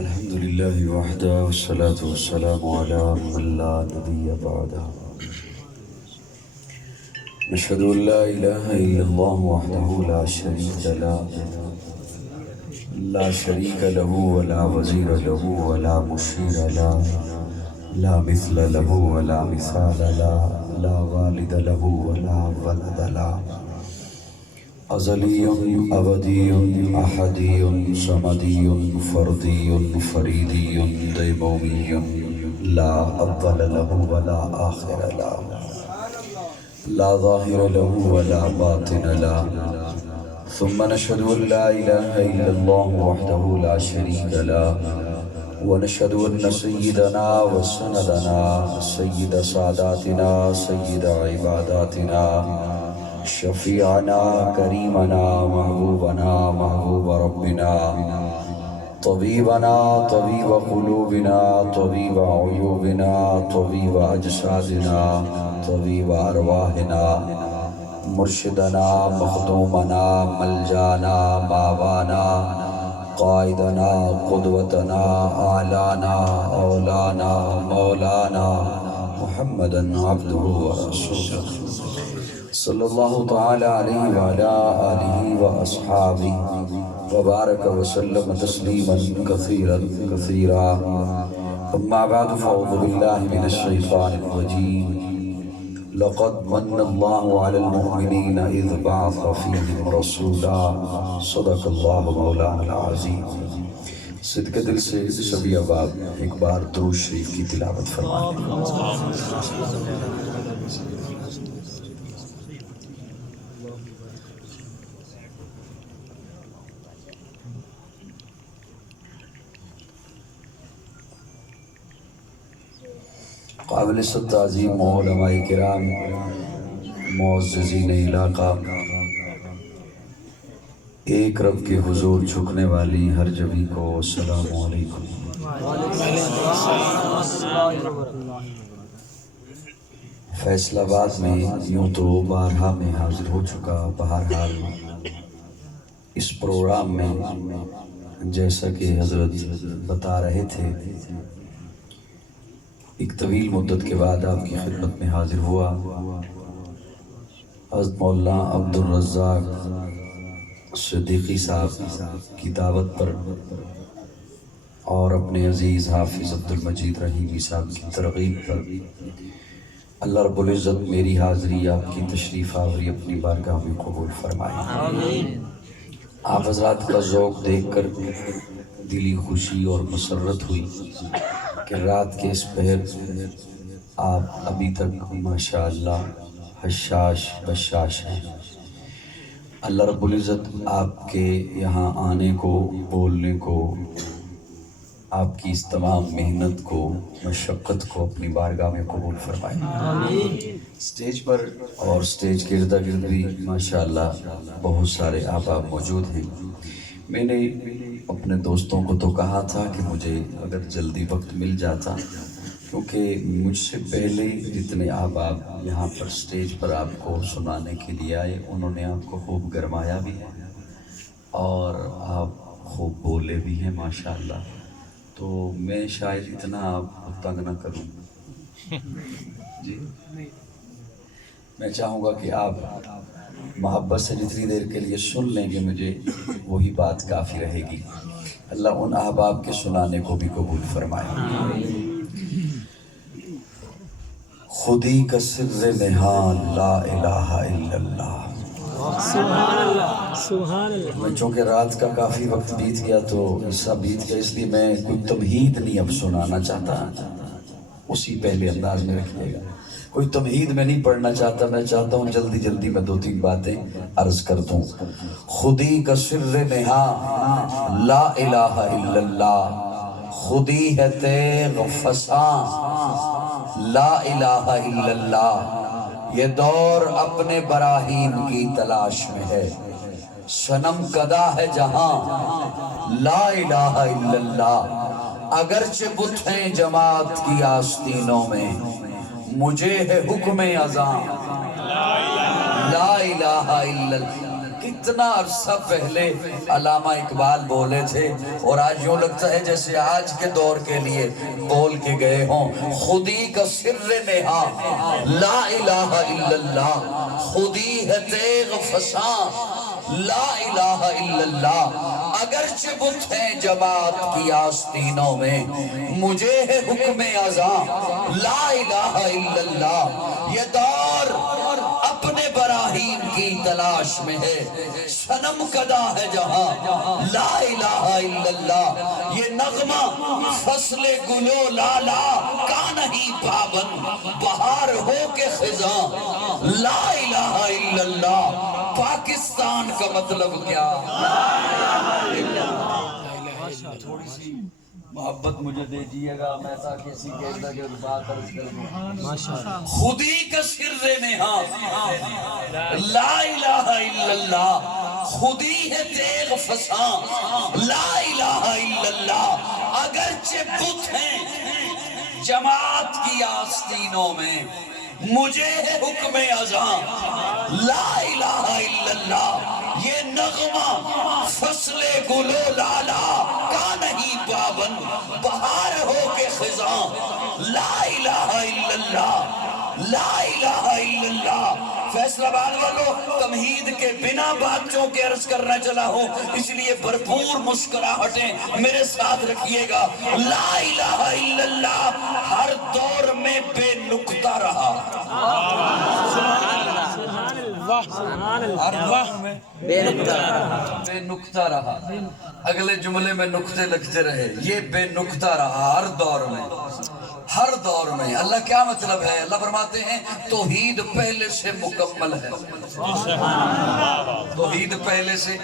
الحمد لله وحده والصلاة والسلام على من لا نبي بعده. نشهد أن لا إله إلا الله وحده لا شريك له، لا شريك له ولا وزير له ولا مشير له، لا مثل له ولا مثال له، لا والد له ولا ولد له، أزلي أبدي أحدي صمدي فردي فريدي ديمومي، لا أول له ولا آخر له، لا ظاهر له ولا باطن له. ثم نشهد أن لا إله إلا الله وحده لا شريك له، ونشهد أن سيدنا وسندنا سيد ساداتنا سيد عباداتنا شفيعنا كريمنا محبوبنا محبوب ربنا طبيبنا طبيب قلوبنا طبيب عيوبنا طبيب أجسادنا طبيب أرواحنا مرشدنا مخدومنا ملجانا ماوانا قائدنا قدوتنا أعلانا أولانا مولانا محمدا عبده ورسوله صلی اللہ تعالی علیہ وعلا آلہ وأصحابہ وبارک وسلم تسلیما کثیرا کثیرا. اما بعد فاعوذ باللہ من الشیطان الرجیم. لقد من اللہ علی المؤمنین اذ بعث فیہم رسولا. صدق اللہ مولانا العظیم. صدق دل سے سبھی احباب ایک بار درود شریف کی تلاوت فرمائیں. قابل تعظیم علماء کرام، معززین علاقہ، ایک رب کے حضور جھکنے والی ہر جبی کو السلام علیکم. فیصل آباد میں یوں تو بارہا میں حاضر ہو چکا. بہرحال اس پروگرام میں جیسا کہ حضرت بتا رہے تھے، ایک طویل مدت کے بعد آپ کی خدمت میں حاضر ہوا. حضرت مولانا عبدالرزاق صدیقی صاحب کی دعوت پر اور اپنے عزیز حافظ عبدالمجید رحیمی صاحب کی ترغیب پر اللہ رب العزت میری حاضری، آپ کی تشریف آوری اپنی بارگاہ میں قبول فرمائے. آپ حضرات کا ذوق دیکھ کر دلی خوشی اور مسرت ہوئی کہ رات کے اس پہر آپ ابھی تک ماشاءاللہ حشاش بشاش ہیں. اللہ رب العزت آپ کے یہاں آنے کو، بولنے کو، آپ کی اس تمام محنت کو، مشقت کو اپنی بارگاہ میں قبول فرمائے. سٹیج پر اور سٹیج کے ارد گرد بھی ماشاءاللہ بہت سارے احباب موجود ہیں. میں نے اپنے دوستوں کو تو کہا تھا کہ مجھے اگر جلدی وقت مل جاتا، کیونکہ مجھ سے پہلے جتنے احباب یہاں پر سٹیج پر آپ کو سنانے کے لیے آئے، انہوں نے آپ کو خوب گرمایا بھی ہے اور آپ خوب بولے بھی ہیں ماشاءاللہ. تو میں شاید اتنا آپ کو تنگ نہ کروں. جی میں چاہوں گا کہ آپ محبت سے جتنی دیر کے لیے سن لیں گے مجھے وہی بات کافی رہے گی. اللہ ان احباب کے سنانے کو بھی قبول فرمائے. خودی کا سر نہان لا الہ الا اللہ. سبحان اللہ سبحان اللہ. میں چونکہ رات کا کافی وقت بیت گیا تو حصہ بیت گیا، اس لیے میں کوئی تمہید نہیں اب سنانا چاہتا، اسی پہلے انداز میں رکھیے گا. کوئی تمہید میں نہیں پڑھنا چاہتا، میں چاہتا ہوں جلدی جلدی میں دو تین باتیں عرض کر دوں. خودی کا سر نہاں لا الہ الا اللہ. خودی ہے تیغ فساں لا الہ الا اللہ. یہ دور اپنے براہین کی تلاش میں ہے، صنم کدا ہے جہاں لا الہ الا اللہ. اگرچہ بت ہیں جماعت کی آستینوں میں، مجھے ہے حکم اذان لا الہ الا اللہ. کہ اتنا عرصہ پہلے علامہ اقبال بولے تھے اور آج یوں لگتا ہے جیسے آج کے دور کے لیے بول کے گئے ہوں، خودی کا سر نہا لا الہ الا اللہ، خودی ہے تیغ فساں لا الہ الا اللہ، اگرچہ بت ہیں جماعت کی آستینوں میں، مجھے ہے حکم ازاں لا الہ الا اللہ۔ یہ دور اپنے براہین کی تلاش میں ہے، صنم کدا ہے جہاں لا الہ الا اللہ، یہ نغمہ فصل گلو لالا کا نہیں پابند، بہار ہو کے خزاں لا الہ الا اللہ۔ پاکستان کا مطلب کیا؟ تھوڑی سی محبت مجھے دے دیئے گا، میں تاکہ اسی کہتا کہ بات عرض کروں۔ خودی کا سر نہا لا الہ الا اللہ، خودی ہے تیغ فساں لا الہ الا اللہ، اگرچہ بت ہیں جماعت کی آستینوں میں، مجھے ہے حکم ازاں لا الہ الا اللہ، یہ نغمہ فصل گلو لالا کا نہیں پابند، بہار ہو کے خزاں لا الہ الا اللہ، لا الہ الا اللہ۔ فیصلہ آباد والوں، تمہید کے بنا باتوں کے عرض کرنا چلا ہوں، اس لیے بھرپور مسکراہٹیں میرے ساتھ رکھیے گا۔ لا الہ الا اللہ ہر دور میں بے نقطہ رہا، ہر دور میں بے نقطہ رہا، اگلے جملے میں نقطے لگتے رہے، یہ بے نقطہ رہا ہر دور میں، ہر دور میں۔ اللہ کیا مطلب ہے؟ اللہ فرماتے ہیں توحید پہلے سے مکمل ہے، توحید پہلے سے،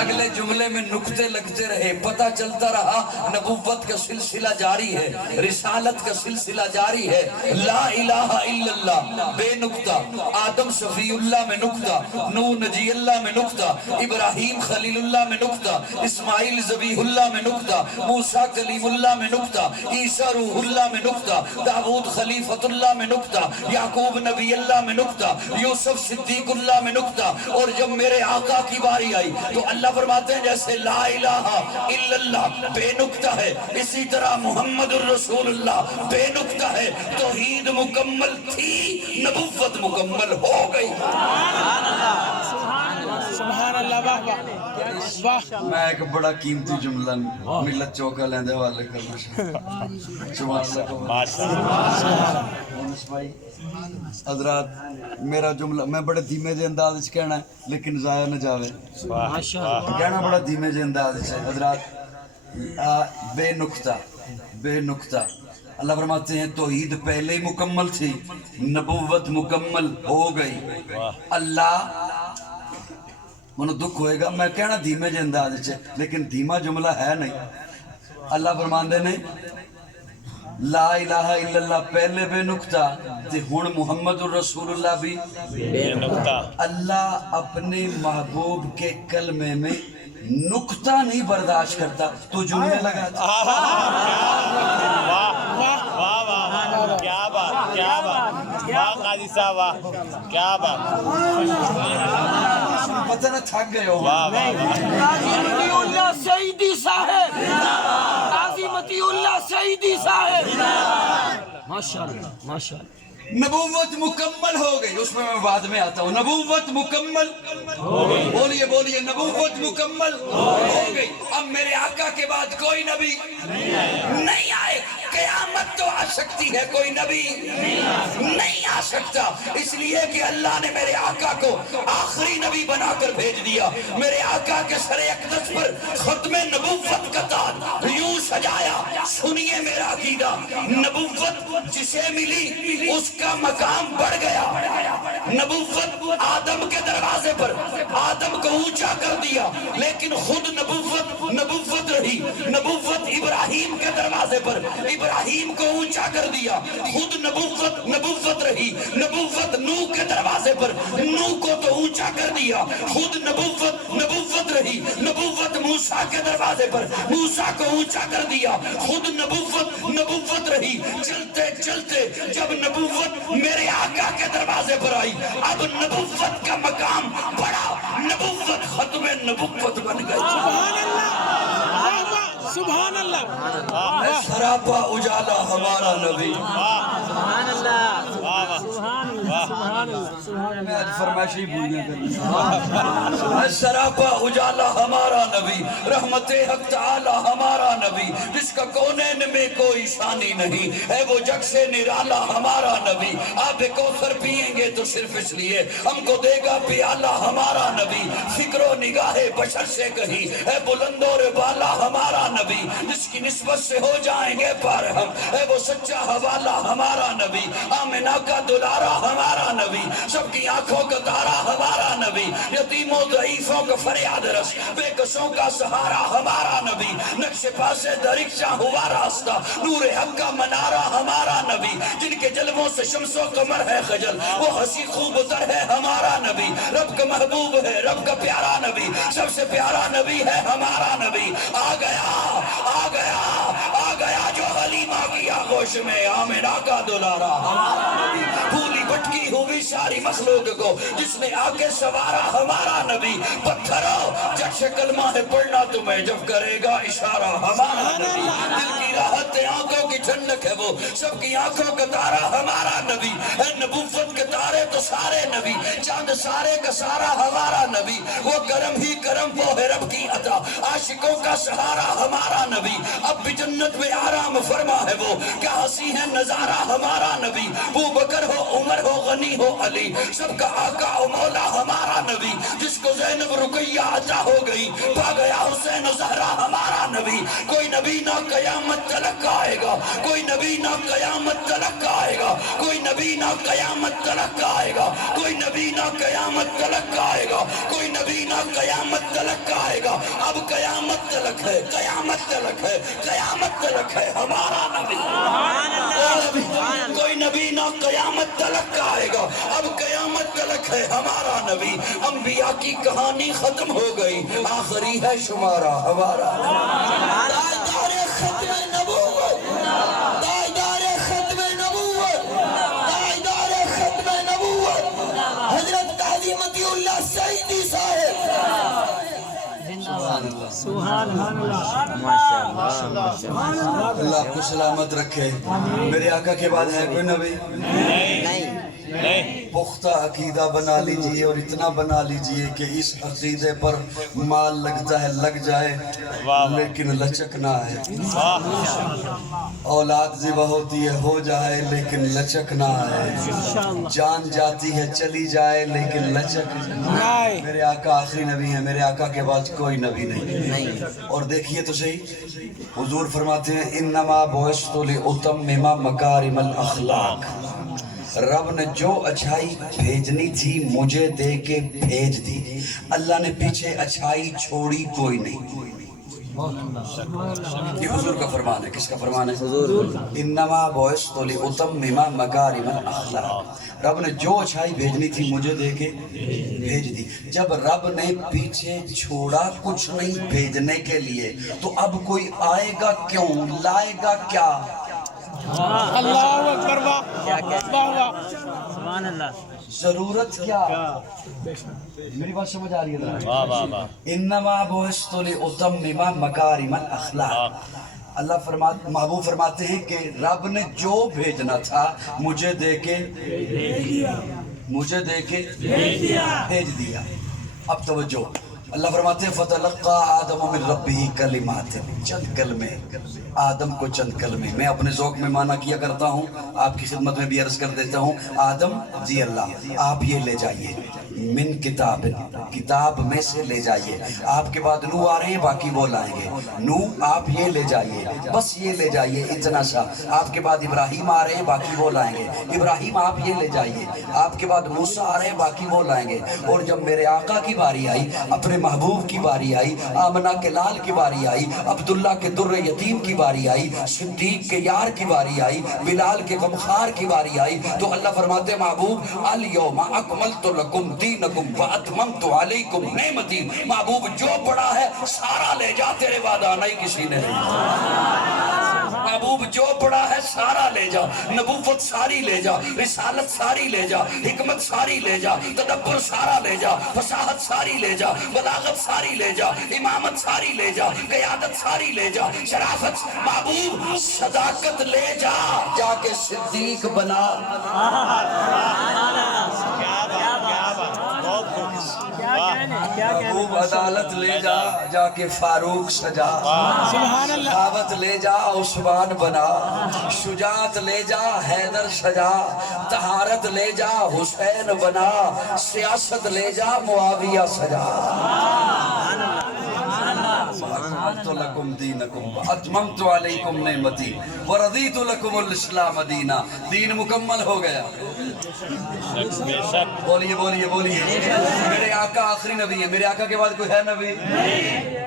اگلے جملے میں نقطے لگتے رہے، پتہ چلتا رہا نبوت کا سلسلہ جاری ہے، رسالت کا سلسلہ جاری ہے۔ لا الہ الا اللہ بے نقطہ، آدم صفی اللہ میں نقطہ، نوح نجی اللہ میں نقطہ، ابراہیم خلیل اللہ میں نقطہ، اسماعیل ذبیح اللہ میں نقطہ، موسیٰ کلیم اللہ میں نقطہ، عیسیٰ روح اللہ میں نقطہ، داؤد خلیفت اللہ میں نقطہ، یعقوب نبی اللہ میں نقطہ، یوسف صدیق اللہ میں نقطہ۔ اور جب میرے آقا کی باری آئی تو اللہ فرماتے ہیں جیسے لا الہ الا اللہ بے نقطہ ہے، اسی طرح محمد الرسول اللہ بے نقطہ ہے۔ توحید مکمل تھی، نبوت مکمل ہو گئی۔ سبحان اللہ، واہ۔ میں ایک بڑا قیمتی جملہ ملت چوکا لیندے والے کرنا سبحان اللہ۔ حضرات میرا جملہ میں بڑے دھیمے جے انداز کہنا ہے لیکن ضائع نہ جاوے، کہنا بڑا دھیمے جے انداز سے۔ حضرات بے نقطہ، بے نقطہ، اللہ فرماتے ہیں توحید پہلے ہی مکمل تھی، نبوت مکمل ہو گئی۔ اللہ منو دکھ ہوئے گا میں کہنا دھیمے جے انداز سے، لیکن دھیما جملہ ہے نہیں۔ اللہ فرماندے نے لا الہ الا اللہ پہلے بے نقطہ تے ہن محمد الرسول اللہ بھی بے نقطہ۔ اللہ اپنے محبوب کے کلمے میں نقطہ نہیں برداشت کرتا تو جملے لگاتا۔ کیا بات، کیا بات، واہ قاضی صاحب واہ، کیا بات، پتہ نہ تھک گئے ہو۔ قاضی متی اللہ سعیدی صاحب، قاضی متی اللہ سعیدی صاحب، ماشاءاللہ ماشاءاللہ۔ نبوت مکمل ہو گئی، اس میں بعد میں آتا ہوں۔ نبوت مکمل ہو گئی، بولیے بولیے، نبوت مکمل ہو گئی۔ اب میرے آقا کے بعد کوئی نبی نہیں آئے، قیامت تو آ سکتی ہے، کوئی نبی نہیں آ سکتا، اس لیے کہ اللہ نے میرے آقا کو آخری نبی بنا کر بھیج دیا۔ میرے آقا کے سر اقدس پر ختم نبوت کا تاج یوں سجایا۔ سنیے میرا عقیدہ، نبوت جسے ملی اس کا مقام بڑھ گیا۔ نبوت آدم کے دروازے پر آدم کو اونچا کر دیا، لیکن خود نبوت رہی۔ نبوت ابراہیم کے دروازے پر ابراہیم کو اونچا اونچا کر دیا، خود نبوت رہی، نبوت نوح کے دروازے پر، نوح کو تو اونچا کر دیا، خود نبوت رہی، نبوت موسیٰ کے دروازے پر، موسیٰ کو اونچا کر دیا، خود نبوت رہی، چلتے چلتے جب نبوت میرے آقا کے دروازے پر آئی، اب نبوت کا مقام بڑا، نبوت ختم نبوت بن گئی۔ سبحان اللہ، سراپا اجالا ہمارا نبی، میں آج فرمائشی بھولنے کرنا، سراپا اجالا ہمارا نبی، رحمت حق تعالی ہمارا نبی، جس کا کونین میں کوئی ثانی نہیں، ہے وہ جگ سے نرالا ہمارا نبی، آب کوثر پئیں گے تو صرف اس لیے ہم کو دے گا پیالہ ہمارا نبی، فکر و نگاہ بشر سے کہیں ہے بلند اور بالا ہمارا نبی، جس کی نسبت سے ہو جائیں گے پار ہم، ہے وہ سچا حوالہ ہمارا نبی، آمنہ کا دلارا ہمارا نبی، سب کی آنکھوں کا تارا ہمارا نبی، یتیموں ضعیفوں کا فریاد رس، بے کسوں کا سہارا ہمارا نبی، نقش پاسے درکشاں ہوا راستہ، نور حق کا منارہ ہمارا نبی، جن کے جلووں سے شمس و قمر ہے خجل، وہ ہنسی خوب تر ہے ہمارا نبی، رب کا محبوب ہے، رب کا پیارا نبی، سب سے پیارا نبی ہے ہمارا نبی، آ گیا جو حلیمہ کی آغوش میں، آمنہ کا دلارا ہمارا نبی، بھولی بھٹکی ہوئی ساری مخلوق کو جس نے آگے سوارا ہمارا نبی، پتھروں جب کلمہ ہے پڑھنا تمہیں جب کرے گا اشارہ ہمارا نبی، دل کی راحت آنکھوں کی ٹھنڈک ہے وہ سب کی آنکھوں کا تارا ہمارا نبی، ہے نبوت کے تارے تو سارے نبی، چاند سارے کا سارا ہمارا نبی، وہ کرم ہی کرم وہ ہے رب کی عطا، عاشقوں کا سہارا ہمارا نبی، اب بھی جنت میں آرام فرما ہے وہ، کیا ہنسی ہے نظارہ ہمارا نبی، ابو بکر ہو عمر ہو غنی ہو علی، سب کا آقا و مولا ہمارا نبی، جس کو زینب رقیہ عطا ہو گئی، پا گیا حسین و زہرا ہمارا نبی، کوئی نبی نہ قیامت تلک آئے گا، کوئی نبی نہ قیامت تلک آئے گا، کوئی نبی نہ قیامت تلک آئے گا، کوئی نبی نہ قیامت تلک آئے گا، کوئی نبی نہ قیامت تلک آئے گا، اب قیامت تلک ہے، قیامت تلک ہے، قیامت تلک ہے ہمارا نبی، کوئی نبی نہ قیامت تلک آئے گا، اب قیامت تلک ہے ہمارا نبی، انبیاء کی کہانی ختم ہو گئی، آخری ہے شمارہ ہمارا، تاجدار ختم نبوت، تاجدار ختم نبوت، تاجدار ختم نبوت، حضرت قاضی مطیع اللہ سعیدی صاحب، اللہ کو سلامت رکھے، میرے آقا کے بعد ہے کوئی نبی؟ نہیں، پختہ عقیدہ بنا لیجئے اور اتنا بنا لیجئے کہ اس عقیدے پر مال لگتا ہے لگ جائے لیکن لچک نہ آئے، اولاد ذبح ہوتی ہے ہو جائے لیکن لچک نہ آئے، جان جاتی ہے چلی جائے لیکن لچک نہ آئے، میرے آقا آخری نبی ہیں، میرے آقا کے بعد کوئی نبی نہیں۔ اور دیکھیے تو صحیح، حضور فرماتے ہیں انما بعثت لاتمم مکارم الاخلاق، رب نے جو اچھائی بھیجنی تھی مجھے دے کے بھیج دی، اللہ نے پیچھے اچھائی چھوڑی کوئی نہیں، یہ حضور کا فرمان ہے، کس کا فرمان ہے؟ انما بعثت لاتمم مکارم الاخلاق، رب نے جو اچھائی بھیجنی تھی مجھے دے کے بھیج دی، جب رب نے پیچھے چھوڑا کچھ نہیں بھیجنے کے لیے تو اب کوئی آئے گا کیوں، لائے گا کیا؟ اللہ اکبر، سبحان اللہ، ضرورت کیا؟ میری بات سمجھ آ رہی ہے؟ انما بعثت لاتمم مکارم الاخلاق، اللہ محبوب فرماتے ہیں کہ رب نے جو بھیجنا تھا مجھے دے کے بھیج دیا۔ اب توجہ، اللہ فرماتے ہیں فَتَلَقَّى آدَمُ مِن رَبِّهِ كَلِمَاتٍ، چند کلمے، آدم کو چند کلمے، میں اپنے ذوق میں معنی کیا کرتا ہوں، آپ کی خدمت میں بھی عرض کر دیتا ہوں، آدم جی اللہ آپ یہ لے جائیے، من کتاب، کتاب میں سے لے جائیے. آپ کے بعد نو آ رہے ہیں، باقی وہ لائیں گے. نو آپ یہ لے جائیے، بس یہ لے جائیے اتنا سا. آپ کے بعد ابراہیم آ رہے ہیں، باقی وہ لائیں گے. ابراہیم آپ یہ لے جائیے. آپ کے بعد موسیٰ آ رہے ہیں، باقی وہ لائیں گے. اور جب میرے آقا کی باری آئی، اپنے محبوب کی باری آئی، آمنہ کے لال کی باری آئی، عبداللہ کے در یتیم کی باری آئی، صدیق کے یار کی باری آئی، بلال کے غمخوار کی باری آئی، تو اللہ فرماتے محبوب الیوم اکملت لکم دینکم واتممت علیکم نعمتی. محبوب جو پڑا ہے سارا لے جا، تیرے بعد آنا ہی کسی نے نہیں. محبوب جو پڑا ہے سارا لے جا، نبوت ساری لے جا، رسالت ساری لے جا، حکمت ساری لے جا، تدبر سارا لے جا، فصاحت ساری لے جا، بلاغت ساری لے جا، امامت ساری لے جا، قیادت ساری لے جا، شرافت. محبوب صداقت لے جا، جا کے صدیق بنا. محبوب عدالت لے جا، جا کے فاروق سجا. سبحان اللہ. دعوت لے جا، عثمان بنا. شجاعت لے جا، حیدر سجا. طہارت لے جا، حسین بنا. سیاست لے جا، معاویہ سجا. اکملت لکم دینکم واتممت علیکم نعمتی ورضیت لکم الاسلام دینا. دین مکمل ہو گیا. بولیے بولیے بولیے. میرے آقا آخری نبی ہے. میرے آقا کے بعد کوئی ہے نبی؟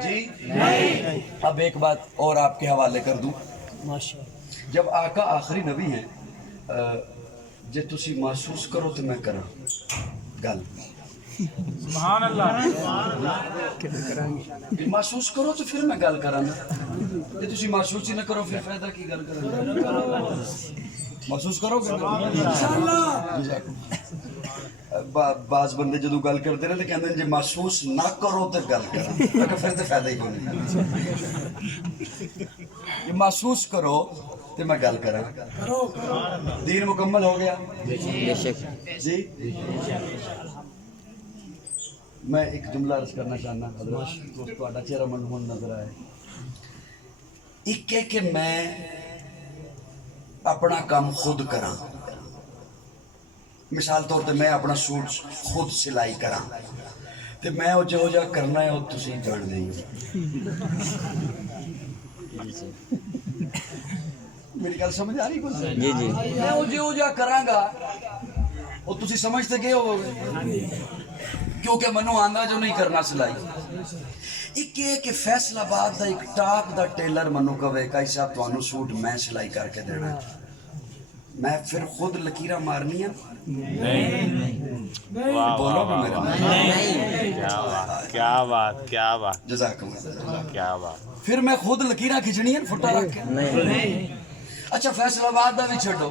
جی نہیں. اب ایک بات اور آپ کے حوالے کر دوں. جب آقا آخری نبی ہیں، جے تسی محسوس کرو تو میں کراں گل. سبحان اللہ. محسوس کرو تو پھر میں گل کراں. جے تسی محسوس ہی نہ کرو پھر فائدہ کی گل کراں. محسوس کرو گے انشاءاللہ. بعض بندے جدو گل کرتے رہے تو کہتے ہیں جی محسوس نہ کرو تو گل کرو، پھر تو فائدہ ہی کوئی نہیں. یہ محسوس کرو تو میں گل کراں. دین مکمل ہو گیا جی. میں ایک جملہ عرض کرنا چاہنا حضرت، تہاڈا چہرہ منمون نظر آئے. ایک ہے کہ میں اپنا کام خود کراں. مثال طور تے میں اپنا سوٹ خود سلائی کراں تے میں او جو جا کرنا ہے او تسی جان دیں. میری گل سمجھ آ رہی کوئی؟ جی جی. میں او جو جا کراں گا او تسی سمجھتے گئے ہو گے، کیونکہ منو آندا جو نہیں کرنا سلائی. ایک یہ کہ فیصل آباد دا ایک ٹاپ دا ٹیلر منو کہے کہ صاحب تانوں سوٹ میں سلائی کر کے دینا ہے، میں پھر خود لکیراں مارنی ہیں؟ بولو گے میرا؟ کیا بات کیا بات. جزاکم اللہ. کیا بات. پھر میں خود لکیراں کھچنی ہیں پھٹا رکھ کے؟ اچھا فیصل آباد دا بھی چھڈو،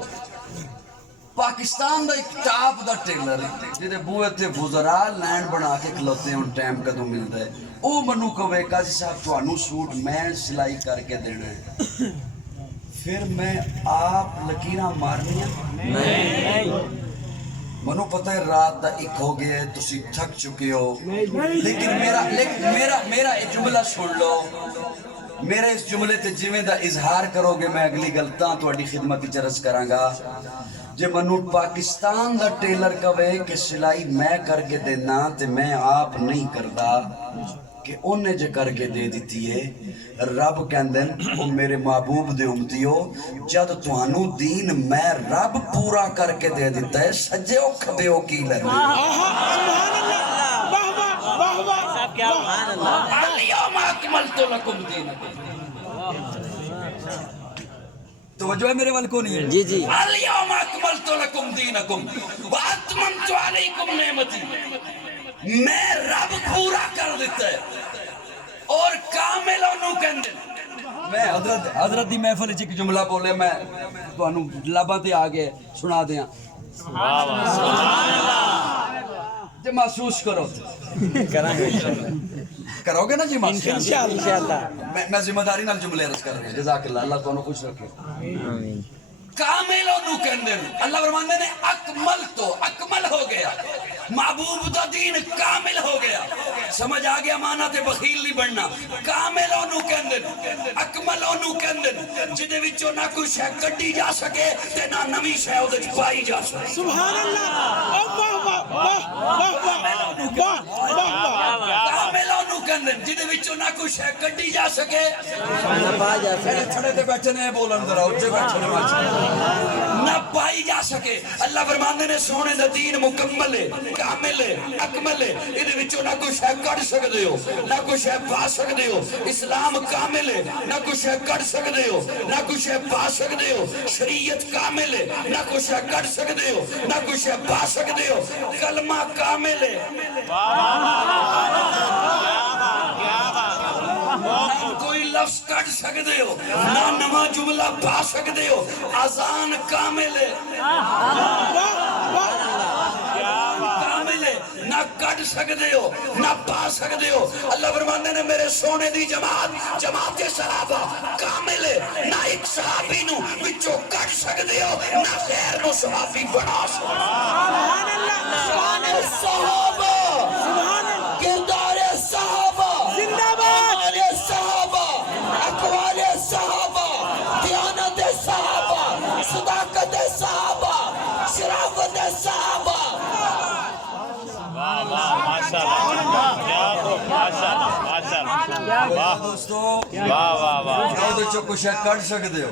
پاکستان دا ایک ٹاپ دا ٹیلر جہدے بوئے تے وزراء لینڈ بنا کے کھلوتے ہیں، ٹائم کدوں ملتا ہے، او منو کہے قاضی صاحب تانوں سوٹ میں سلائی کر کے دینا ہے، پھر میں آپ لکیراں مارنیاں؟ منو پتہ ہے رات دا ایک ہو گیا ہے، تسی تھک چکے ہو، لیکن میرا ایک جملہ سن لو. میرے اس جملے تے جویں دا اظہار کرو گے میں اگلی گلتاں تہاڈی خدمت وچ عرض کراں گا. جے منو پاکستان دا ٹیلر کہے کہ سلائی میں کر کے دینا تے میں آپ نہیں کردا کہ انہیں جے کر کے دے دیتی ہے. رب کہندن او میرے محبوب دے امتیو جد تانوں دین میں رب پورا کر کے دے دیتا ہے سجے او کھبے او کی لگی. سبحان اللہ. واہ واہ واہ واہ. سبحان اللہ. الیوم اکملت لکم دینکم. توجہ ہے میرے وال کو نہیں ہے؟ جی جی. الیوم اکملت لکم دینکم واتممت علیکم نعمتی. میں رب پورا کر دیتا ہے اور کامل انہوں کہندن. میں حضرت دی محفل وچ ایک جملہ بولے میں تانوں لباں تے آ گئے سنا دیاں. جے محسوس کرو کرو گے نا جی محسوس انشاءاللہ. میں ذمہ داری نال جملے عرض کر رہا ہوں. جزاک اللہ. اللہ تانوں خوش رکھے. کامل انہوں کہندن. اللہ فرماندے نے اکمل تو اکمل ہو گیا. محبوب دا دین کامل ہو گیا. سمجھ آ گیا؟ مانا تے بخیل نہیں بننا. کامل انہوں کہندن، اکمل انہوں کہندن. جدے وچوں نہ کوئی شے کڈی جا سکے تے نہ نویں شے اودے وچ پائی جا سکے سبحان اللہ واہ واہ واہ واہ واہ واہ کامل اونوں کہندے جدے وچوں نہ کوئی شے کڈی جا سکے میرے چھڑے تے بیٹھے نے بولن ذرا اونچے بیٹھے نے نہ پائی جا سکے اللہ فرماندے نے سونے دا دین مکمل ہے کامل ہے اکمل ہے ادے وچوں نہ کوئی شے کڈ سکدے ہو نہ کوئی شے پا سکدے ہو اسلام کامل ہے نہ کوئی شے کڈ سکدے ہو نہ کوئی شے پا سکدے ہو شریعت کامل ہے نہ کوئی شے کڈ سکدے ہو نہ کوئی شے پا سکدے ہو کلمہ کامل ہے نہ کوئی لفظ کٹ سکدے ہو نہ نواں جملہ پا سکدے ہو اذان کامل ہے کامل ہے نہ کٹ سکدے ہو نہ پا سکدے ہو اللہ فرماندے نے میرے سونے دی جماعت صحابہ کامل ہے نہ ایک صحابی نو وچوں کٹ سکدے ہو نہ غیر نو صحابی بنا سکدے سبحان اللہ سبحان اللہ صحابہ سبحان اللہ کردار صحابہ زندہ باد صحابہ اقوال صحابہ دیانت صحابہ صداقت صحابہ شرافت صحابہ کر سکتے ہو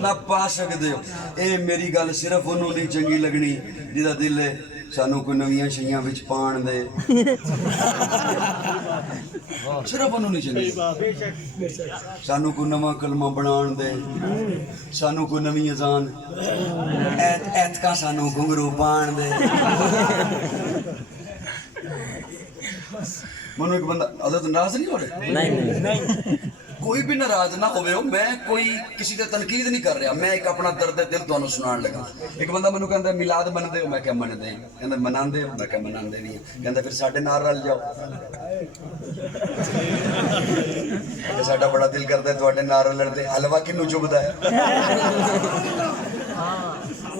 نہ پا سکتے ہو اے میری گل صرف انہوں نہیں چنگی لگنی جہاں دل ہے سانو کوئی نویاں شیاں وچ پان دے صرف انہوں نہیں چنگی سانو کوئی نواں کلمہ بنان دے سانو کوئی نویں اذان ایتکا سانو گھنگرو پان دے منو ایک بندہ حضرت ناراض نہیں ہو رہے نہیں کوئی بھی ناراض نہ ہوئے ہو میں کوئی کسی تے تنقید نہیں کر رہا میں ایک اپنا درد دل تانوں سنان لگا ایک بندہ منو کہندا میلاد منندے ہو میں کہ منندے ہیں کہندا مناندے ہو میں کہ مناندے نہیں کہندا پھر ساڈے نال رل جاؤ کہ ساڈا بڑا دل کردا ہے تواڈے نال رلن تے حلوہ کینوں چبدا ہے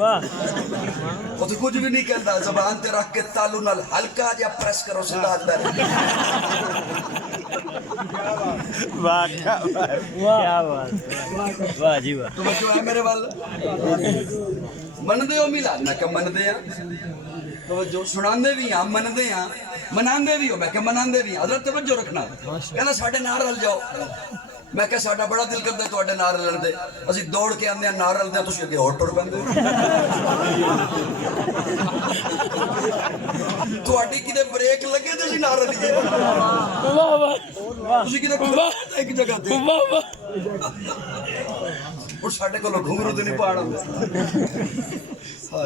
وہ تو کچھ بھی نہیں کہتا زبان تے رکھ کے تالو نال ہلکا جا پریس کرو سیدھا اندر توجہ ہے میرے وال مندے ہو میلاد میں کہ مندے ہیں توجہ سناندے بھی ہیں مندے ہیں مناندے بھی ہو میں کہ مناندے بھی ہیں حضرت توجہ رکھنا کہنا ساڈے نال رل جاؤ میں کہ ساڈا بڑا دل کردا ہے تواڈے نال رلن تے اسی دوڑ کے آندے نال رلدے ہیں تسی اگے ہور ٹر پیندے تواڈی کدے بریک لگے تے اسی نال رلیے واہ واہ تسی کدے ایک جگہ تے واہ واہ اور ساڈے کولو گھنگرو تے نہیں پاڑ ہوندا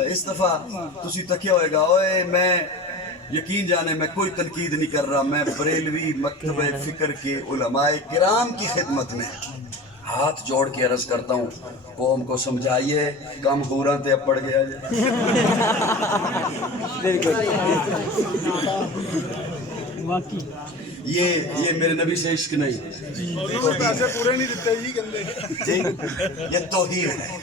اس دفعہ تسی تکیا ہوئے گا اوئے میں یقین جانے میں کوئی تنقید نہیں کر رہا میں بریلوی مکتب فکر کے علماء کرام کی خدمت میں ہاتھ جوڑ کے عرض کرتا ہوں قوم کو سمجھائیے کم حوراں تے پڑ گیا یہ میرے نبی سے عشق نہیں پیسے پورے نہیں دیتے جی یہ توہین ہے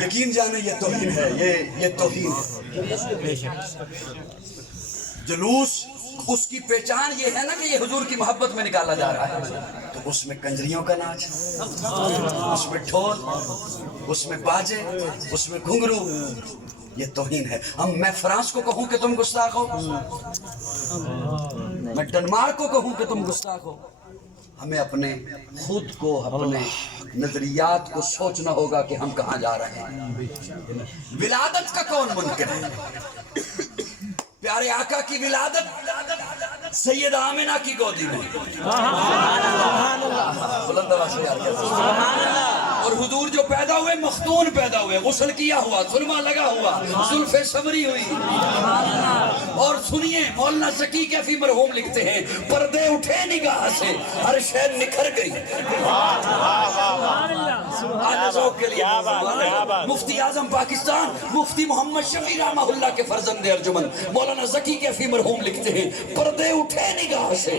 یقین جانے یہ توہین ہے یہ توہین ہے جلوس اس کی پہچان یہ ہے نا کہ یہ حضور کی محبت میں نکالا جا رہا ہے تو اس میں کنجریوں کا ناچ اس میں ڈھول اس میں باجے اس میں گھنگرو یہ توہین ہے میں فرانس کو کہوں کہ تم گستاخ ہو میں ڈنمارک کو کہوں کہ تم گستاخ ہو ہمیں اپنے خود کو اپنے نظریات کو سوچنا ہوگا کہ ہم کہاں جا رہے ہیں ولادت کا کون منکر ہے پیارے آقا کی ولادت سید آمنہ کی گودی میں اور حضور جو پیدا ہوئے مختون پیدا ہوئے غسل کیا ہوا سرما لگا ہوا زلف سمری ہوئی اور سنیے مولانا ذکی کیفی مرحوم لکھتے ہیں پردے اٹھے نگاہ سے ہر شے نکھر گئی مفتی اعظم پاکستان مفتی محمد شفیع رحمہ اللہ کے فرزند ارجمند مولانا ذکی کیفی مرحوم لکھتے ہیں پردے اٹھے نگاہ سے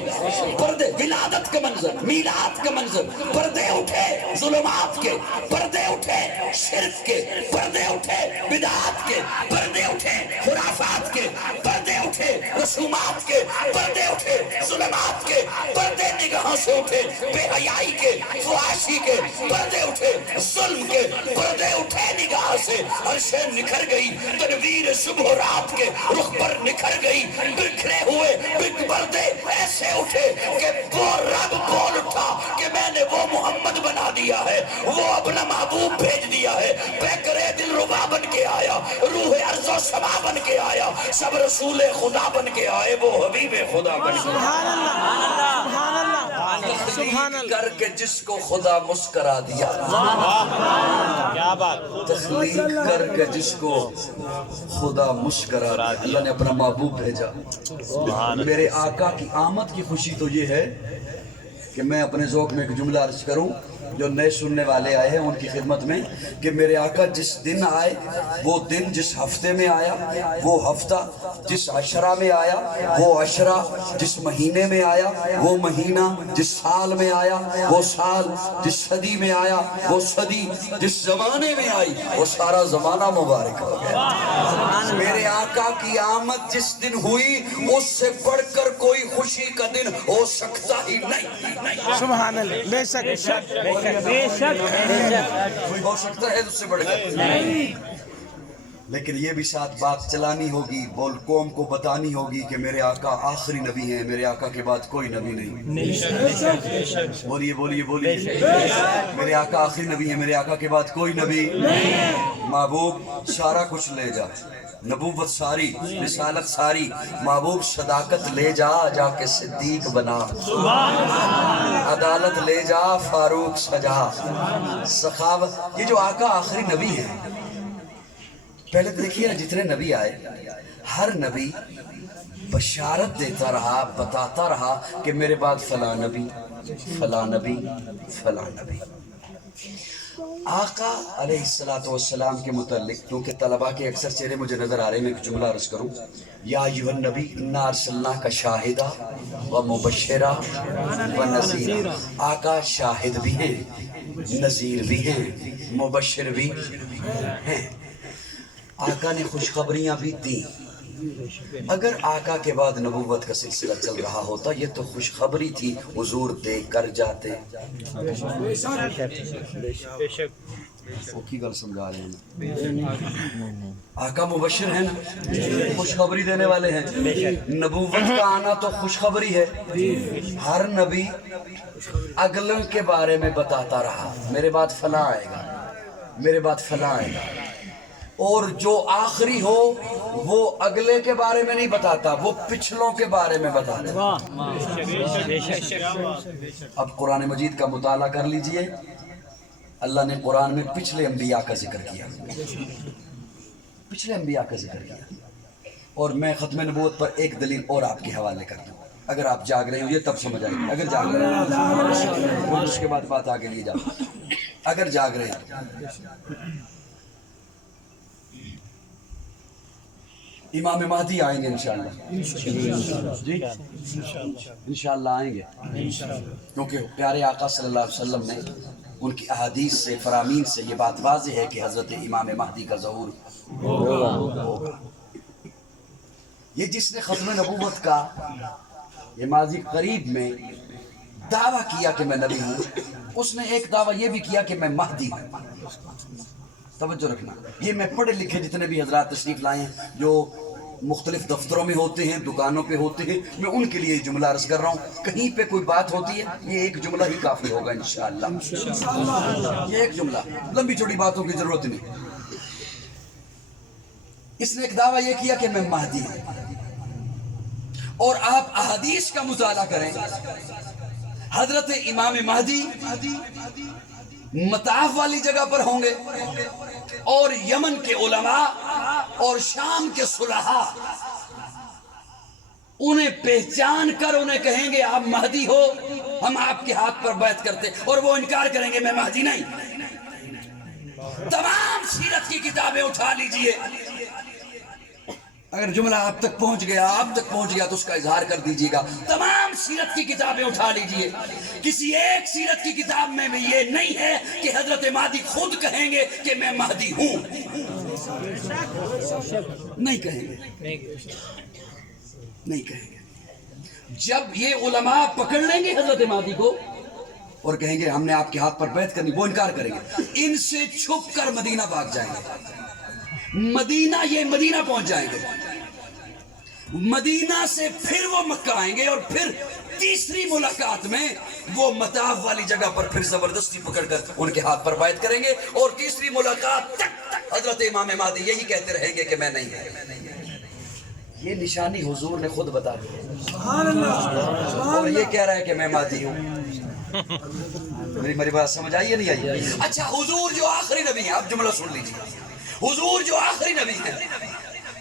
پردے ولادت کا منظر میلاد کا منظر پردے اٹھے ظلمات کے پردے اٹھے شرک کے پردے اٹھے بدعات کے پردے اٹھے خرافات کے پردے اٹھے رسومات کے پردے اٹھے ظلمات کے، پردے نگاہوں سے اٹھے بے حیائی کے، فحاشی کے پردے اٹھے، ظلم کے پردے اٹھے نگاہ سے، عرشیں نکھر گئی، تنویر صبح و رات کے رخ پر نکھر گئی، بکھرے ہوئے پردے ایسے اٹھے کہ وہ رب بول اٹھا کہ میں نے وہ محمد بنا دیا ہے، وہ اپنا محبوب بھیج دیا ہے، پیکرے دل ربا بن کے آیا، روح ارض و سما بن کے آیا، سب رسول خدا بن کے آئے، وہ حبیب خدا بن کے سبحان اللہ سبحان اللہ سبحان اللہ کر کے جس کو خدا مسکرا دیا، کیا بات تخلیق کر کے جس کو خدا مسکرا دیا، اللہ نے اپنا محبوب بھیجا۔ میرے آقا کی آمد کی خوشی تو یہ ہے کہ میں اپنے ذوق میں ایک جملہ عرض کروں جو نئے سننے والے آئے ہیں ان کی خدمت میں، کہ میرے آقا جس دن آئے، وہ دن جس ہفتے میں آیا، وہ ہفتہ جس عشرہ میں آیا، وہ عشرہ جس مہینے میں آیا، وہ مہینہ جس سال میں آیا، وہ سال جس صدی میں آیا، وہ صدی جس زمانے میں آئی، وہ سارا زمانہ مبارک ہو گیا۔ میرے آقا کی آمد جس دن ہوئی اس سے بڑھ کر کوئی خوشی کا دن ہو سکتا ہی نہیں۔ سبحان اللہ بے شک بے شک کوئی ہو سکتا ہے اس سے بڑھ کر، لیکن یہ بھی ساتھ بات چلانی ہوگی، بول قوم کو بتانی ہوگی کہ میرے آقا آخری نبی ہیں، میرے آقا کے بعد کوئی نبی نہیں۔ بولیے بولیے بولیے، میرے آقا آخری نبی ہیں، میرے آقا کے بعد کوئی نبی نہیں۔ محبوب سارا کچھ لے جا، نبوت ساری، رسالت ساری، محبوب صداقت لے جا، جا کے صدیق بنا، عدالت لے جا، فاروق سجا، سخاوت۔ یہ جو آقا آخری نبی ہیں، پہلے دیکھیے نا جتنے نبی آئے، ہر نبی بشارت دیتا رہا، بتاتا رہا کہ میرے بعد فلاں نبی، فلاں نبی، فلاں نبی۔ آقا علیہ السلام کے متعلق کیونکہ طلباء کے اکثر چہرے مجھے نظر آ رہے ہیں، میں ایک جملہ عرض کروں، یا ایھا النبی انا ارسلناک شاہدا و مبشرا و نذیرا۔ آقا شاہد بھی ہیں، نذیر بھی ہیں، مبشر بھی ہیں۔ آقا نے خوشخبریاں بھی دیں۔ اگر آقا کے بعد نبوت کا سلسلہ چل رہا ہوتا یہ تو خوشخبری تھی، حضور دے کر جاتے۔ وہ کی گل سمجھا رہے ہیں؟ آقا مبشر ہیں نا، خوشخبری دینے والے ہیں۔ نبوت کا آنا تو خوشخبری ہے۔ ہر نبی اگلوں کے بارے میں بتاتا رہا، میرے بعد فلاں آئے گا، میرے بعد فلاں آئے گا، اور جو آخری ہو وہ اگلے کے بارے میں نہیں بتاتا، وہ پچھلوں کے بارے میں بتاتا۔ اب قرآن مجید کا مطالعہ کر لیجئے، اللہ نے قرآن میں پچھلے انبیاء کا ذکر کیا، پچھلے انبیاء کا ذکر کیا۔ اور میں ختم نبوت پر ایک دلیل اور آپ کے حوالے کر دوں، اگر آپ جاگ رہے ہو یہ تب سمجھ آئے گی، اگر جاگ رہے ہیں اس کے بعد بات آگے لیے جاؤ، اگر جاگ رہے ہیں۔ امام مہدی آئیں گے انشاءاللہ، جی انشاءاللہ آئیں گے، کیونکہ پیارے آقا صلی اللہ علیہ وسلم نے ان کی احادیث سے، فرامین سے یہ بات واضح ہے کہ حضرت امام مہدی کا ظہور ہوگا۔ یہ جس نے ختم نبوت کا یہ ماضی قریب میں دعویٰ کیا کہ میں نبی ہوں، اس نے ایک دعویٰ یہ بھی کیا کہ میں مہدی ہوں۔ توجہ رکھنا، یہ میں پڑھے لکھے جتنے بھی حضرات تشریف لائے ہیں جو مختلف دفتروں میں ہوتے ہیں، دکانوں پہ ہوتے ہیں، میں ان کے لیے جملہ عرض کر رہا ہوں۔ کہیں پہ کوئی بات ہوتی ہے یہ ایک جملہ ہی کافی ہوگا انشاءاللہ، یہ ایک جملہ، لمبی چوڑی باتوں کی ضرورت نہیں۔ اس نے ایک دعویٰ یہ کیا کہ میں مہدی ہوں، اور آپ احادیث کا مطالعہ کریں، حضرت امام مہدی مطاف والی جگہ پر ہوں گے، اور یمن کے علماء اور شام کے صلحاء انہیں پہچان کر انہیں کہیں گے آپ مہدی ہو، ہم آپ کے ہاتھ پر بیعت کرتے، اور وہ انکار کریں گے میں مہدی نہیں۔ تمام سیرت کی کتابیں اٹھا لیجئے، اگر جملہ آپ تک پہنچ گیا تو اس کا اظہار کر دیجئے گا۔ تمام سیرت کی کتابیں اٹھا لیجئے، کسی ایک سیرت کی کتاب میں بھی یہ نہیں ہے کہ حضرت مہدی خود کہیں گے کہ میں مہدی ہوں، نہیں کہیں گے، نہیں کہیں گے۔ جب یہ علماء پکڑ لیں گے حضرت مہدی کو اور کہیں گے ہم نے آپ کے ہاتھ پر بیعت کرنی، وہ انکار کریں گے، ان سے چھپ کر مدینہ بھاگ جائیں گے، مدینہ پہنچ جائیں گے، مدینہ سے پھر وہ مکہ آئیں گے، اور پھر تیسری ملاقات میں وہ مطاف والی جگہ پر پھر زبردستی پکڑ کر ان کے ہاتھ پر بیعت کریں گے، اور تیسری ملاقات تک حضرت امام مہدی یہی کہتے رہیں گے کہ میں نہیں ہوں۔ یہ نشانی حضور نے خود بتا دی، اور یہ کہہ رہا ہے کہ میں مہدی ہوں۔ میری بات سمجھ آئی یا نہیں آئی؟ اچھا، حضور جو آخری نبی ہیں، آپ جملہ سن لیجیے، حضور جو آخری نبی ہیں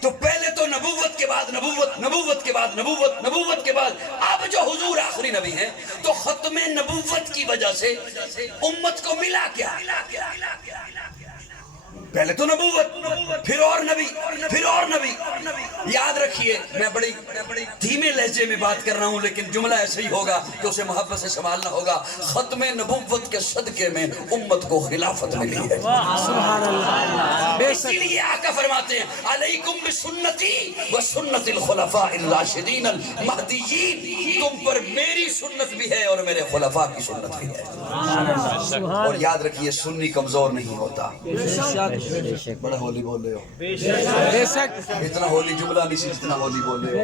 تو پہلے تو نبوت کے بعد نبوت، نبوت کے بعد نبوت، نبوت کے بعد اب جو حضور آخری نبی ہیں تو ختم نبوت کی وجہ سے امت کو ملا کیا؟ پہلے تو نبوت، پھر اور نبی، پھر اور نبی۔ یاد رکھیے، میں بڑی دھیمے لہجے میں بات کر رہا ہوں، لیکن جملہ ایسا ہی ہوگا کہ اسے محبت سے سنبھالنا ہوگا۔ ختم نبوت کے صدقے میں امت کو خلافت ملی ہے، اسی لیے آقا فرماتے ہیں علیکم بسنتی وسنت الخلفاء الراشدین المہدیین، تم پر میری سنت بھی ہے اور میرے خلفاء کی سنت بھی ہے۔ اور یاد رکھیے، سنی کمزور نہیں ہوتا۔ بڑا ہولی بول رہے ہو، بے شک اتنا ہولی جملہ نہیں سی جتنا ہولی بول رہے ہو،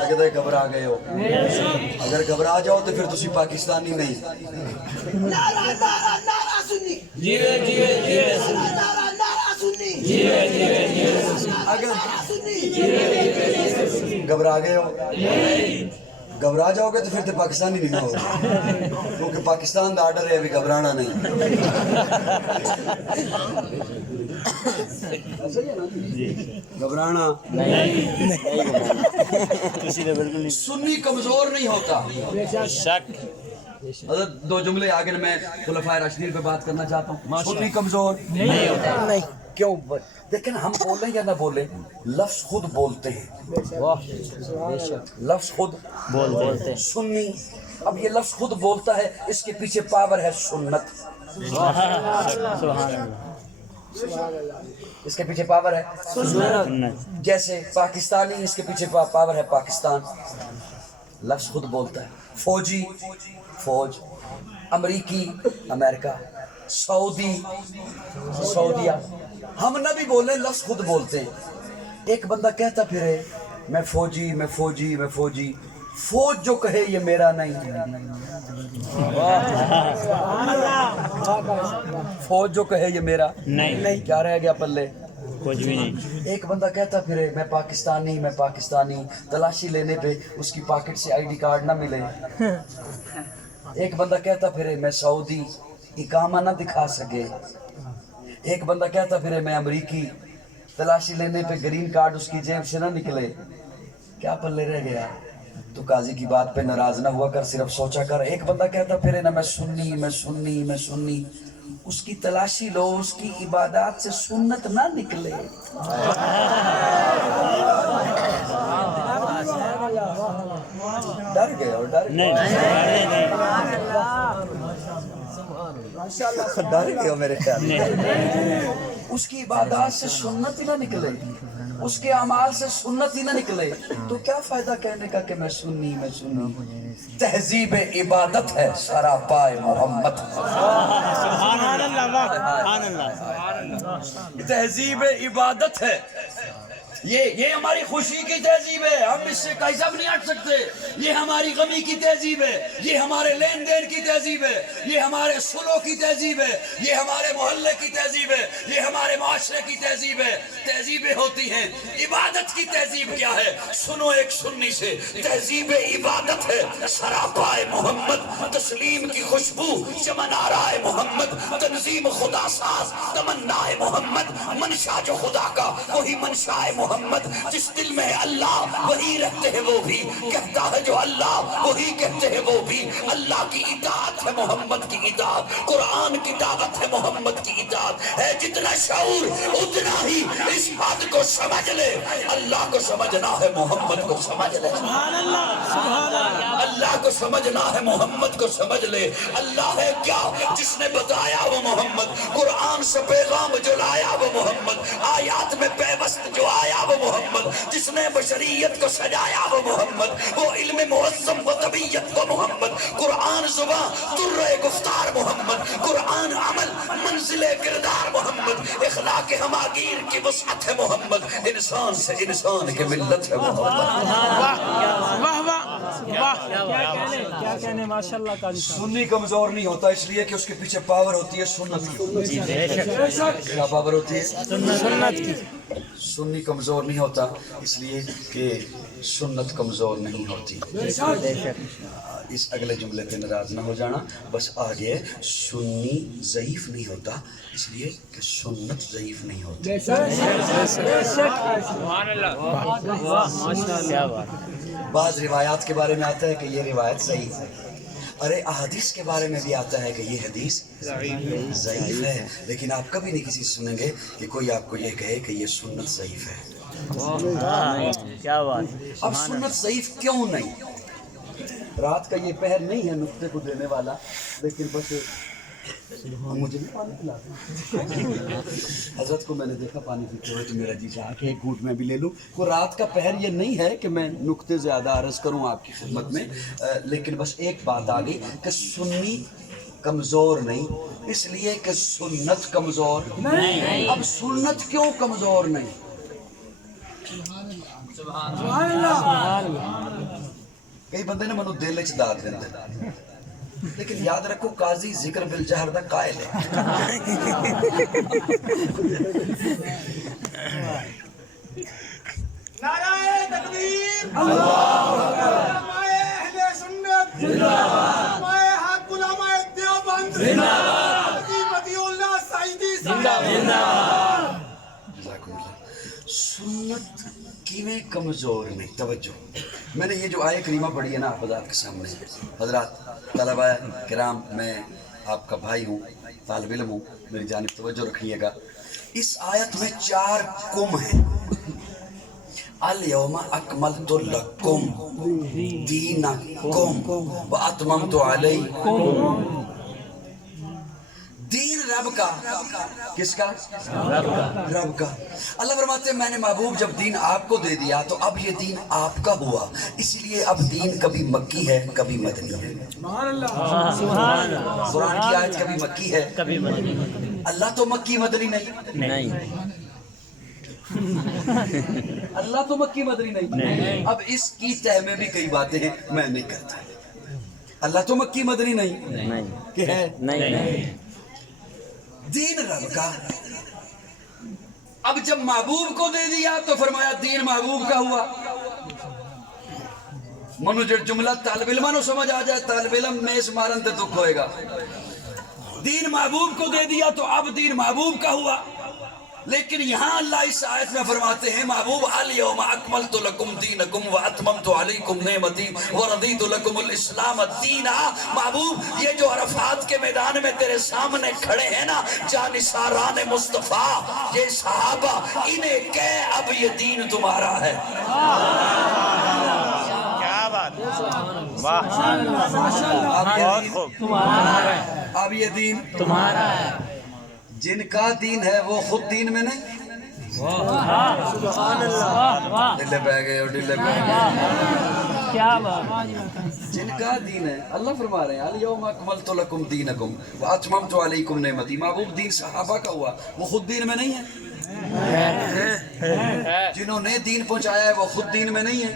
لگتا ہے گھبرا گئے ہو۔ اگر گھبرا جاؤ تو پھر تسی پاکستانی نہیں۔ اگر گھبرا گئے ہو، گھبرا جاؤ گے تو پھر تو پاکستانی نہیں ہو، کیونکہ پاکستان کا آرڈر ہے ابھی گھبرانا نہیں۔ گھبرانا سنی کمزور نہیں ہوتا۔ حضرت دو جملے آگے میں خلفائے راشدین پہ بات کرنا چاہتا ہوں۔ سنی کمزور نہیں ہوتا، کیوں؟ لیکن ہم بولیں یا نہ بولیں، لفظ خود بولتے ہیں، لفظ خود بولتے ہیں۔ سنی، اب یہ لفظ خود بولتا ہے، اس کے پیچھے پاور ہے سنت، اس کے پیچھے پاور ہے سنت۔ جیسے پاکستانی، اس کے پیچھے پاور ہے پاکستان، لفظ خود بولتا ہے۔ فوجی، فوج، امریکی، امریکہ، سعودی، سعودیہ، ہم نہ بھی بولیں، لفظ خود بولتے ہیں۔ ایک بندہ کہتا پھرے میں فوجی، میں فوجی، میں فوجی، فوج جو کہے یہ میرا نہیں، فوج جو کہے یہ میرا نہیں، کیا رہ گیا پلے؟ کچھ بھی نہیں۔ ایک بندہ کہتا پھرے میں پاکستانی، میں پاکستانی، تلاشی لینے پہ اس کی پاکٹ سے آئی ڈی کارڈ نہ ملے۔ ایک بندہ کہتا پھرے میں سعودی، اقامہ نہ دکھا سکے۔ ایک بندہ کہتا پھرے میں امریکی، تلاشی لینے پہ گرین کارڈ اس کی جیب سے نہ نکلے، کیا پلے رہ گیا؟ تو قاضی کی بات پہ ناراض نہ ہوا کر، صرف سوچا کر۔ ایک بندہ کہتا پھرے نا میں سنی، میں سنی، میں سنی، اس کی تلاشی لو، اس کی عبادات سے سنت نہ نکلے۔ ڈر گئے اور ڈر گئے، ڈر گئے ہو میرے خیال میں۔ اس کی عبادات سے سنت ہی نہ نکلے، اس کے اعمال سے سنت ہی نہ نکلے، تو کیا فائدہ کہنے کا کہ میں سنی، میں سنی؟ تہذیب عبادت ہے سراپائے محمد، سبحان اللہ، سبحان اللہ، تہذیب عبادت ہے، یہ ہماری خوشی کی تہذیب ہے، ہم اس سے کہیں سب نہیں ہٹ سکتے۔ یہ ہماری غمی کی تہذیب ہے، یہ ہمارے لین دین کی تہذیب ہے، یہ ہمارے سلوک کی تہذیب ہے، یہ ہمارے محلے کی تہذیب ہے، یہ ہمارے معاشرے کی تہذیب ہے۔ تہذیبیں ہوتی ہیں، عبادت کی تہذیب کیا ہے؟ سنو ایک سنی سے، تہذیب عبادت ہے سراپائے محمد، تسلیم کی خوشبو چمن آرائے محمد، تنظیم خدا ساز تمنا محمد، منشا جو خدا کا وہی منشا محمد، جس دل میں ہے اللہ وہی رہتے ہیں وہ بھی، کہتا ہے جو اللہ وہی کہتے ہیں وہ بھی۔ اللہ کی اطاعت ہے محمد کی اطاعت، قرآن کی دعوت ہے محمد کی اطاعت ہے۔ جتنا شعور اتنا ہی اس بات کو سمجھ لے، اللہ کو سمجھنا ہے محمد کو سمجھ لے، سبحان اللہ، سبحان اللہ، اللہ کو سمجھنا ہے محمد کو سمجھ لے۔ اللہ ہے کیا جس نے بتایا وہ محمد، قرآن سے پیغام جو لایا وہ محمد، آیات میں پیوست جو آیا فرمایا وہ محمد, جس نے بشریت کو سجایا وہ محمد, وہ علم معظم و طبیعت کو محمد, قرآن زبان در گفتار محمد, قرآن عمل منزل کردار محمد, اخلاق ہماگیر کی وسعت ہے محمد, انسان سے انسان کی ملت ہے محمد. واہ واہ واہ. کیا کہنے ماشاءاللہ قاضی صاحب. سنی کمزور نہیں ہوتا اس لیے کہ اس کے پیچھے پاور ہوتی ہے سنت کی. کیا پاور ہوتی ہے؟ سنت کی. سنی کمزور نہیں ہوتا اس لیے کہ سنت کمزور نہیں ہوتی. اس اگلے جملے پہ ناراض نہ ہو جانا, بس آگے سنی ضعیف نہیں ہوتا اس لیے کہ سنت ضعیف نہیں ہوتی. بعض روایات کے بارے میں آتا ہے کہ یہ روایت صحیح ہے, ارے احادیث کے بارے میں بھی آتا ہے کہ یہ حدیث ضعیف ہے, لیکن آپ کبھی نہیں کسی سے سنیں گے کہ کوئی آپ کو یہ کہے کہ یہ سنت ضعیف ہے. کیا بات. اب سنت ضعیف کیوں نہیں؟ رات کا یہ پہر نہیں ہے نقطے کو دینے والا, لیکن بس مجھے بھی پانی پلا دیں. حضرت کو میں نے دیکھا پانی پیتے ہوئے تو میرا جی چاہا کہ ایک گھونٹ میں بھی لے لوں. وہ رات کا پہر یہ نہیں ہے کہ میں نقطے زیادہ عرض کروں آپ کی خدمت میں, لیکن بس ایک بات آ گئی کہ سنی کمزور نہیں اس لیے کہ سنت کمزور نہیں. اب سنت کیوں کمزور نہیں؟ کئی بندے نے منو دل چ دار دیں, لیکن یاد رکھو قاضی ذکر بالجہر دا قائل ہے. نعرہ تکبیر, اللہ اکبر, علماء اہل سنت زندہ باد, علماء حق علماء دیوبند زندہ باد, مدی اللہ سعیدی زندہ باد. سنت کیویں کمزور نہیں؟ توجہ, میں نے یہ جو آیہ کریمہ پڑھی ہے نا آپ حضرات کے سامنے, حضرات طلبہ کرام, میں آپ کا بھائی ہوں, طالب علم ہوں, میری جانب توجہ رکھیے گا. اس آیت میں 4 کم ہیں. الیوم اکملت لکم دینکم واتممت علیکم. دین رب کا, کس کا؟ رب کا. اللہ فرماتے ہیں میں نے محبوب جب دین آپ کو دے دیا تو اب یہ دین آپ کا ہوا, اس لیے اب دین کبھی مکی ہے کبھی مدنی ہے. قرآن کی آیت کبھی مکی ہے کبھی مدنی. اللہ تو مکی مدنی نہیں. اللہ تو مکی مدنی نہیں. اب اس کی تہ میں بھی کئی باتیں ہیں میں نہیں کرتا. اللہ تو مکی مدنی نہیں کہ ہے نہیں. دین رب کا. اب جب محبوب کو دے دیا تو فرمایا دین محبوب کا ہوا. منو جو جملہ طالب علمہ نو سمجھ آ جائے, طالب علم میں اس مارن تے دکھ ہوئے گا. دین محبوب کو دے دیا تو اب دین محبوب کا ہوا. لیکن یہاں اللہ اس آیت میں فرماتے ہیں محبوب الیوم اکملت لکم دینکم واتممت علیکم نعمتی ورضیت لکم الاسلام دینا. محبوب یہ جو عرفات کے میدان میں تیرے سامنے کھڑے ہیں نا جانثاران مصطفیٰ, یہ صحابہ, انہیں کہہ اب یہ دین تمہارا ہے. کیا بات, واہ, اب یہ دین تمہارا ہے. جن کا دین ہے وہ خود دین میں نہیں. ڈلے پہ گئے اور ڈلے پہ گئے. کیا بات. جن کا دین ہے, اللہ فرما رہے ہیں الیوم اکملت لکم دینکم واتممت علیکم نعمتی. محبوب دین صحابہ کا ہوا, وہ خود دین میں نہیں ہے. جنہوں نے دین پہنچایا ہے وہ خود دین میں نہیں ہے.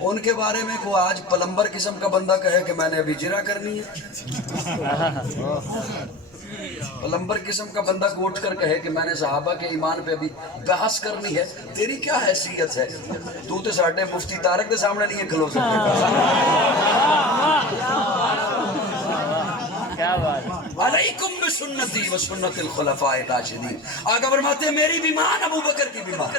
ان کے بارے میں کوئی آج پلمبر قسم کا بندہ کہے کہ میں نے ابھی جرا کرنی ہے, پلمبر قسم کا بندہ کو اٹھ کر کہے کہ میں نے صحابہ کے ایمان پہ ابھی بحث کرنی ہے, تیری کیا حیثیت ہے؟ تو تے ساڈے مفتی طارق کے سامنے نہیں کھلو سکتا. کیا بات. علیکم بسنتی و سنت الخلفاء الراشدین. آقا فرماتے ہیں میری بھی مان ابو بکر کی بھی مان,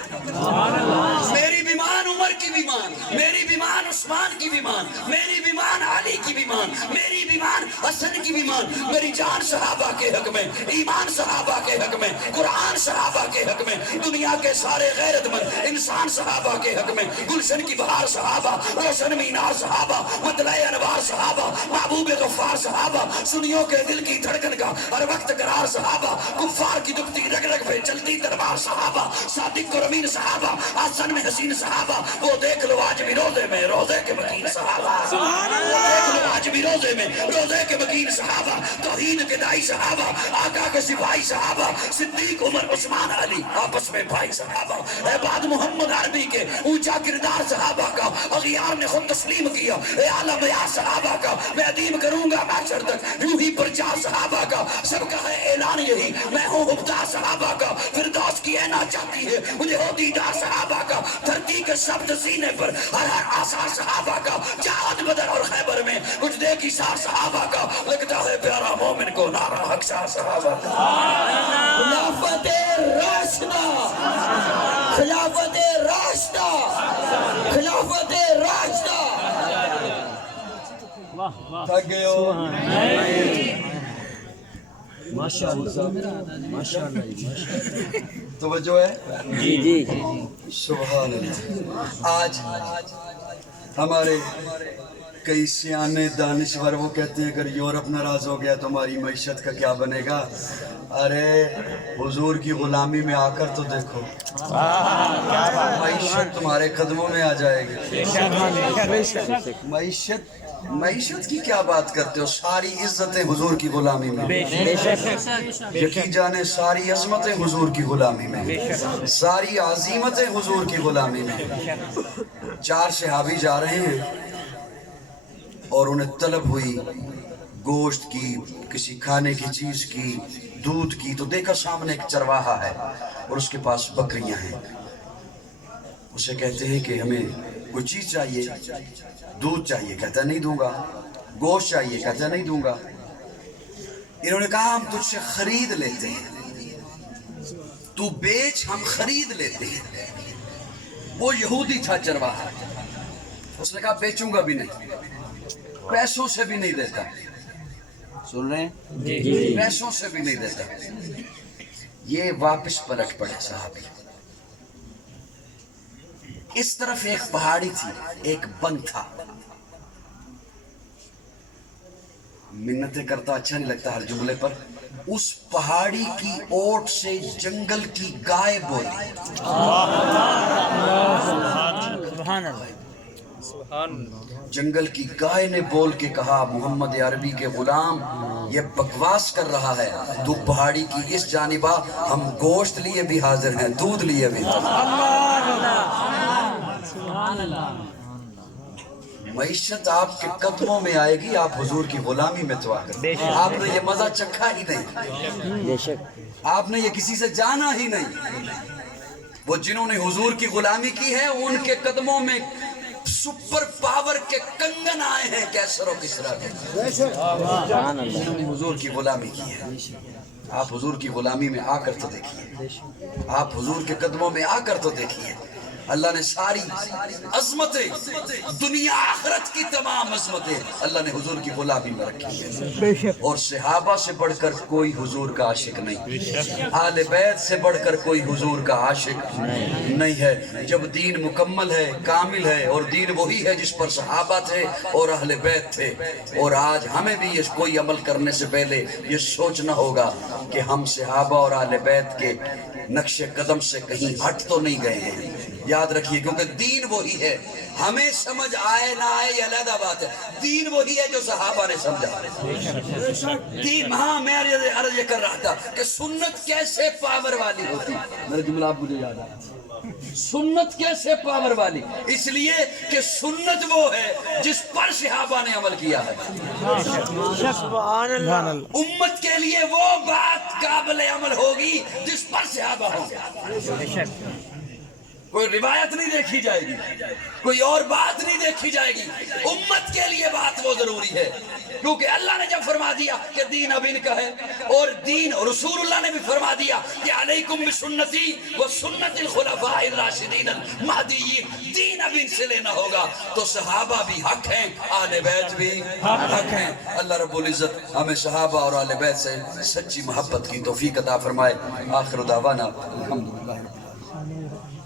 میری بھی مان مان عمر کی بھی مان، میری بھی مان عثمان کی بھی مان، میری بھی مان علی کی بھی مان، میری بھی مان حسن کی بھی مان، میری جان صحابہ کے حق میں، ایمان صحابہ کے حق میں، قرآن صحابہ کے حق میں، دنیا کے سارے غیرت مند انسان صحابہ کے حق میں، گلشن کی بہار صحابہ، روشن مینار صحابہ، مطلع انوار صحابہ، محبوب غفار صحابہ، سنیوں کے دل کی دھڑکن کا ہر وقت قرار صحابہ، کفار کی دکھتی رگ رگ پہ چلتی تلوار صحابہ، صادق اور امین صحابہ، آسن میں حسین صحابہ، وہ دیکھ لو آج بھی روزے میں روزے کے مکین صحابہ، دیکھ لو آج بھی روزے میں روزے کے مکین صحابہ، توحید کے دائی صحابہ، آقا کے سپاہی صحابہ، صدیق عمر عثمان علی آپس میں بھائی صحابہ، اے بعد محمد عربی کے اونچا کردار صحابہ کا، اغیار نے خود تسلیم کیا، اے اعلیٰ معیار صحابہ کا، میں عدیم کروں گا محشر تک یوں ہی پرچار صحابہ کا، سب کا ہے اعلان یہی میں ہوں مبتار صحابہ کا، فردوس کی اینا چاہتی ہے مجھے ہو دیدار صحابہ کا، دھرتی کے شبد سینے پر ہر ہر آثار صحابہ کا، جہاد بدر اور خیبر میں کچھ دیکھی سار صحابہ کا، لگتا ہے پیارا مومن کو نعرہ حق شاہ صحابہ کا۔ خلافت راشدہ، خلافت راشدہ، خلافت راشدہ۔ تھک گئے ہو؟ توجہ ہے؟ جی جی سبحان اللہ۔ آج ہمارے کئی سیانے دانشور وہ کہتے ہیں اگر یورپ ناراض ہو گیا تو ہماری معیشت کا کیا بنے گا؟ ارے حضور کی غلامی میں آ کر تو دیکھو، معیشت تمہارے قدموں میں آ جائے گی۔ معیشت کی کیا بات کرتے ہو؟ ساری عزتیں حضور کی غلامی میں، یقین جانے ساری عظمتیں حضور کی غلامی میں، ساری عظیمتیں حضور کی غلامی میں۔ 4 صحابی جا رہے ہیں اور انہیں طلب ہوئی گوشت کی، کسی کھانے کی چیز کی، دودھ کی، تو دیکھا سامنے ایک چرواہا ہے اور اس کے پاس بکریاں ہیں۔ اسے کہتے ہیں کہ ہمیں کوئی چیز چاہیے، دودھ چاہیے، کہتا ہے نہیں دوں گا، گوشت چاہیے، کہتا ہے نہیں دوں گا۔ انہوں نے کہا ہم تجھ سے خرید لیتے ہیں، تو بیچ ہم خرید لیتے ہیں۔ وہ یہودی تھا چرواہا، اس نے کہا بیچوں گا بھی نہیں، پیسوں سے بھی نہیں دیتا، سن رہے ہیں؟ پیسوں سے بھی نہیں دیتا۔ یہ واپس پلٹ پڑے صحابی۔ اس طرف ایک پہاڑی تھی، ایک بن تھا۔ منتیں کرتا اچھا نہیں لگتا ہر جملے پر۔ اس پہاڑی کی اوٹ سے جنگل کی گائے بولی، جنگل کی گائے نے بول کے کہا محمد عربی کے غلام یہ بکواس کر رہا ہے، تو پہاڑی کی اس جانب آ، ہم گوشت لیے بھی حاضر ہیں، دودھ لیے بھی۔ معیشت آپ کے قدموں میں آئے گی، آپ حضور کی غلامی میں تو آ کر آپ نے یہ مزہ چکھا ہی نہیں، آپ نے یہ کسی سے جانا ہی نہیں۔ وہ جنہوں نے حضور کی غلامی کی ہے ان کے قدموں میں سپر پاور کے کنگن آئے ہیں کیسر و کسریٰ کے، جنہوں نے حضور کی غلامی کی ہے۔ آپ حضور کی غلامی میں آ کر تو دیکھیے، آپ حضور کے قدموں میں آ کر تو دیکھیے۔ اللہ نے ساری عظمتیں، دنیا آخرت کی تمام عظمتیں اللہ نے حضور کی غلامی میں رکھی ہے، اور صحابہ سے بڑھ کر کوئی حضور کا عاشق نہیں، آل بیت سے بڑھ کر کوئی حضور کا عاشق نہیں ہے۔ جب دین مکمل ہے، کامل ہے، اور دین وہی ہے جس پر صحابہ تھے اور اہل بیت تھے، اور آج ہمیں بھی یہ کوئی عمل کرنے سے پہلے یہ سوچنا ہوگا کہ ہم صحابہ اور اہل بیت کے نقش قدم سے کہیں ہٹ تو نہیں گئے ہیں۔ یاد رکھیے، کیونکہ دین وہی ہے، ہمیں سمجھ آئے نہ آئے یہ علیحدہ بات ہے، دین وہی ہے جو صحابہ نے سمجھا۔ دین، ہاں میں عرض یہ کر رہا تھا کہ سنت کیسے پاور والی ہوتی، میرا جملہ آپ مجھے یاد آیا، سنت کیسے پاور والی، اس لیے کہ سنت وہ ہے جس پر صحابہ نے عمل کیا ہے۔ امت کے لیے وہ بات قابل عمل ہوگی جس پر صحابہ ہوں۔ کوئی روایت نہیں دیکھی جائے گی، کوئی اور بات نہیں دیکھی جائے گی، امت کے لیے بات وہ ضروری ہے، کیونکہ اللہ نے جب فرما دیا کہ دین اب ان کا ہے، اور دین رسول اللہ نے بھی فرما دیا کہ علیکم بسنتی و سنت الخلفاء الراشدین المہدیین، دین اب ان سے لینا ہوگا، تو صحابہ بھی حق ہیں، آل بیت بھی حق ہیں۔ اللہ رب العزت ہمیں صحابہ اور آل بیت سے سچی محبت کی توفیق عطا فرمائے۔ آخر دعوانا الحمدللہ۔